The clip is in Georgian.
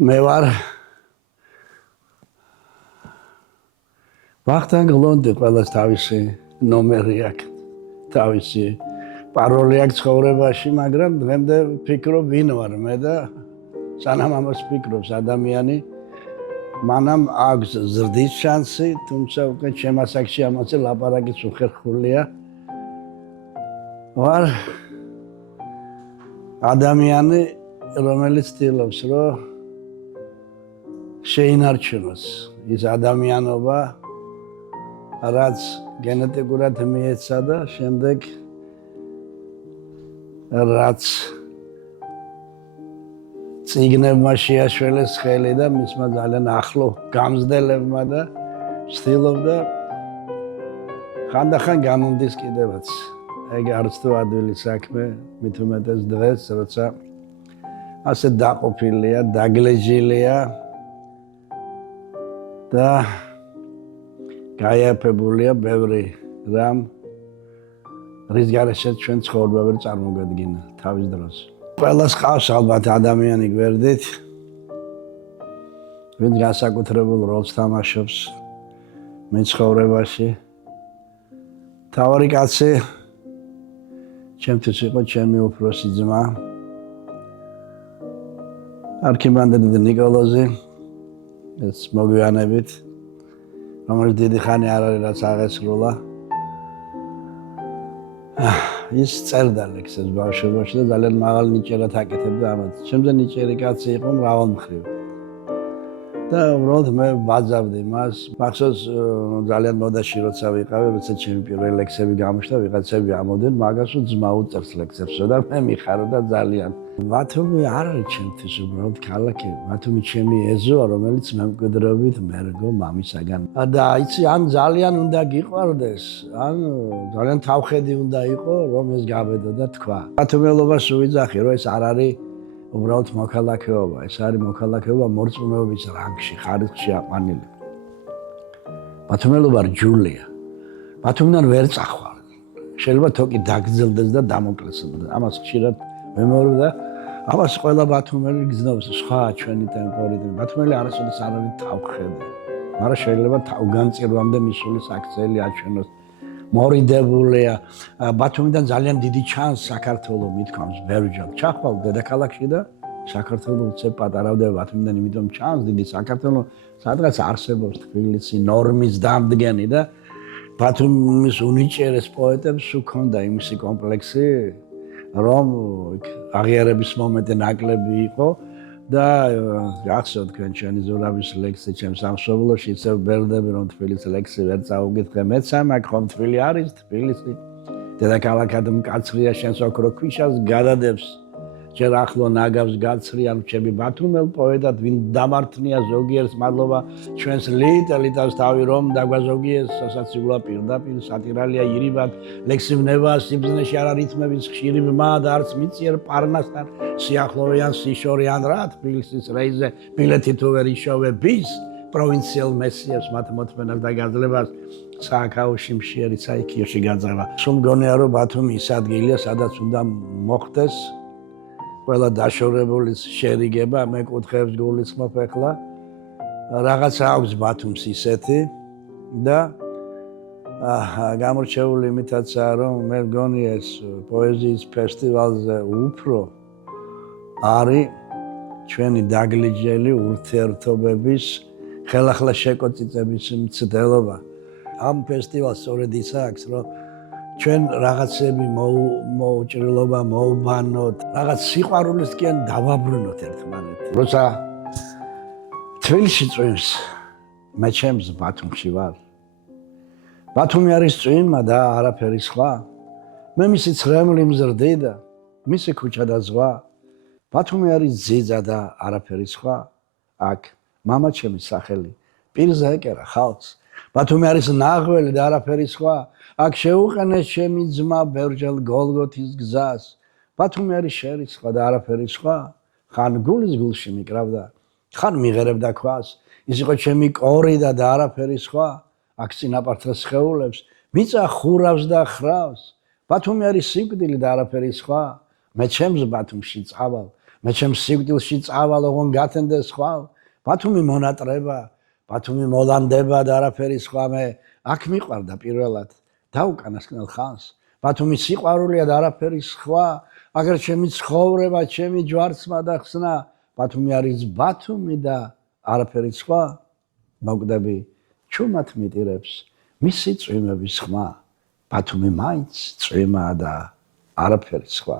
მე ვარ ვახტანგ ლონდი ყველას თავისი ნომერი აქვს, თავისი პაროლი აქვს ცხოვრებაში, მაგრამ დღემდე ვფიქრობ ვინ ვარ მე და სანამ ამას ვფიქრობს ადამიანი, მანამ აქვს ზრდის შანსი, თუმცა უკვე ჩემ ასაკში ამაზე ლაპარაკიც უხერხულია. ვარ ადამიანი, რომელიც ცდილობს, რომ შეინარჩუნოს ის ადამიანობა, რაც გენეტიკურად მიეცა და შემდეგ რაც წიგნებმა შეაშველეს ხელი და მისმა ძალიან ახლო გამზრდელებმა და ვცდილობდა ხანდახან გამომდის კიდევაც. ეგ არც თუ ადვილი საქმე, მით უმეტეს დღეს, როცა ასე დაყოფილია, დაგლეჯილია და გაიაფებულია ბევრი რამ, რის გარეშეც ჩვენ ცხოვრება ვერ წარმოგედგინა თავის დროს. ყველას ყავს ალბათ ადამიანი გვერდით, ვინც განსაკუთრებულ როლს თამაშობს მე ცხოვრებაში. თავარი კაცი ჩემთვის იყო ჩემი უფროსი ძმა, არქიმანდრიტ ნიკოლოზი, ეს მოგვიანებით, რომელიც დიდი ხანი არ არის რაც აღესრულა. ის წერდა ლექსებს ბავშვობაში და ძალიან მაღალ ნიჭიერად აკეთებდა ამას. ჩემზე ნიჭიერი კაცი იყო მრავალმხრივ. და უბრალოდ მე ვაძავდი მას. მახსოვს ძალიან მოდაში როცა ვიყავი, როცა ჩემი პირველი ლექსები გამოჩნდა, ვიღაცები ამოდენ, მაგას ძმა უწერს ლექსებსო და მე მიხარდა ძალიან. ბათუმი არ არის ჩემთვის უბრალოდ ქალაქი, ბათუმი ჩემი ეზოა, რომელიც მემკვიდრეობით მერგო მამისაგან. და იცი, ან ძალიან უნდა გიყვარდეს, ან ძალიან თავხედი უნდა იყო, რომ ეს გაბედო და თქვა. ბათუმელობას უიძახი, რომ ეს არ არის უბრალოდ მოქალაქეობა, ეს არის მოქალაქეობა მორწმუნეობის რანგში, ხარისხში აყვანილი. ბათუმელობა რჯულია. ბათუმიდან ვერ წახვალ. შეიძლება თოკი დაგძელდეს და დამოკლეს. ამას ხშირად ვემეორებ და ამას ყველა ბათუმელი გრძნობს, სხვა ჩვენი ტემპორიტი. ბათუმელი არასოდეს არ არის თავხედი. მაგრამ შეიძლება თავგანწირვამდე მისული საქციელი აჩვენოს. მორიდებულია. ბათუმიდან ძალიან დიდი ჩანს საქართველო მithქვამს ბევრჯერ. ჩახვალ დედაქალაქში და საქართველო უცებ პატარავდება ბათუმიდან, იმიტომ ჩანს დიდი საქართველო, სადღაც არსებობს თბილისი, ნორმის დამდგენი და ბათუმის უნიჭიერეს პოეტებს უქონდა იმისი კომპლექსი, რომ აღიარების მომენტი ნაკლები იყო და გახსოვთ თქვენ ჩვენი ზურაბის ლექსი ჩემს სამშობლოში, ისევ ბერდები რომ თბილისის ლექსი ვერ წაუგითხე, მეც ამაკ ხომ თბილი არის, თბილისი დედაქალაქად მკაცრია, შენს ოქრო ქვიშას გადადებს, ჯერ ახლო ნაგავს გაცრიან რჩები ბათუმელ პოეტად, ვინ დამართნია ზოგიერს მადლობა ჩვენს ლიტავს თავი რომ დაგვაზოგიეს სასაცილოა პირდაპირ სატირალია ირიბად ლექსი ვნება სიბზნეში არ არითმების ხშირი მა და არც მიწიერ პარნასთან სიახლოვეან სიშორიან რა თბილისის რეიზე ბილეთი თუ ვერ იშოვების პროვინციელ მესიებს მათ მოთმენას და გაძლებას სააქაოში მშიერი საიქიოში გაძღება. სულ მგონია რომ ბათუმი ის ადგილია სადაც უნდა მოხდეს ყველა დაშორებულის შერიგება, მე კუთხეებს გულისხმობ ახლა. რაღაცა აქვს ბათუმს ისეთი და გამორჩეული იმითაცაა, რომ მე მგონი ეს პოეზიის ფესტივალზე უფრო არის ჩვენი დაგლიჯელი ურთიერთობების ხელახლა შეკოწიწების მცდელობა. ამ ფესტივალს სწორედ ის აქვს, რომ ჩვენ რაღაცები მოუჭრილობა მოუბანოთ, რაღაც სიყვარულისკენ დავაბრუნოთ ერთმანეთს. როცა თბილისში წვიმს, მე ჩემს ბათუმში ვარ. ბათუმი არის წვიმა და არაფერი სხვა. მე მისი ცრემლი მზრდი და მისი ქუჩა და ზღვა. ბათუმი არის ძიძა და არაფერი სხვა. აქ მამა ჩემი სახელი პირზე ეკერა ხალხს. ბათუმი არის ნაღველი და არაფერი სხვა. აქ შეუყენეს ჩემი ძმა ბევრჯერ გოლგოთის გზას. ბათუმი არის შერისხვა და არაფერი სხვა. ხან გულის გულში მიკრავდა, ხან მიღერებდა ქვას. ის იყო ჩემი კორიდა და არაფერი სხვა. აქ წინაპართა სხეულებს მიწა ხურავს და ხრავს. ბათუმი არის სიკვდილი და არაფერი სხვა. მე ჩემს ბათუმში წავალ, მე ჩემს სიკვდილში წავალ, ოღონ გათენდეს ხვალ. ბათუმი მონატრება, ბათუმი მოლანდება და არაფერი სხვა. მე აქ მიყვარდა პირველად და უკანასკნელ ხანს. ბათუმი სიყვარულია და არაფერი სხვა. აგერ ჩემი ცხოვრება, ჩემი ჯვარცმა და ხსნა. ბათუმი არის ბათუმი და არაფერი სხვა. მოკვდები ჩუმად მიტირებს მისი წვიმების ხმა. ბათუმი მაინც წვიმაა და არაფერი სხვა.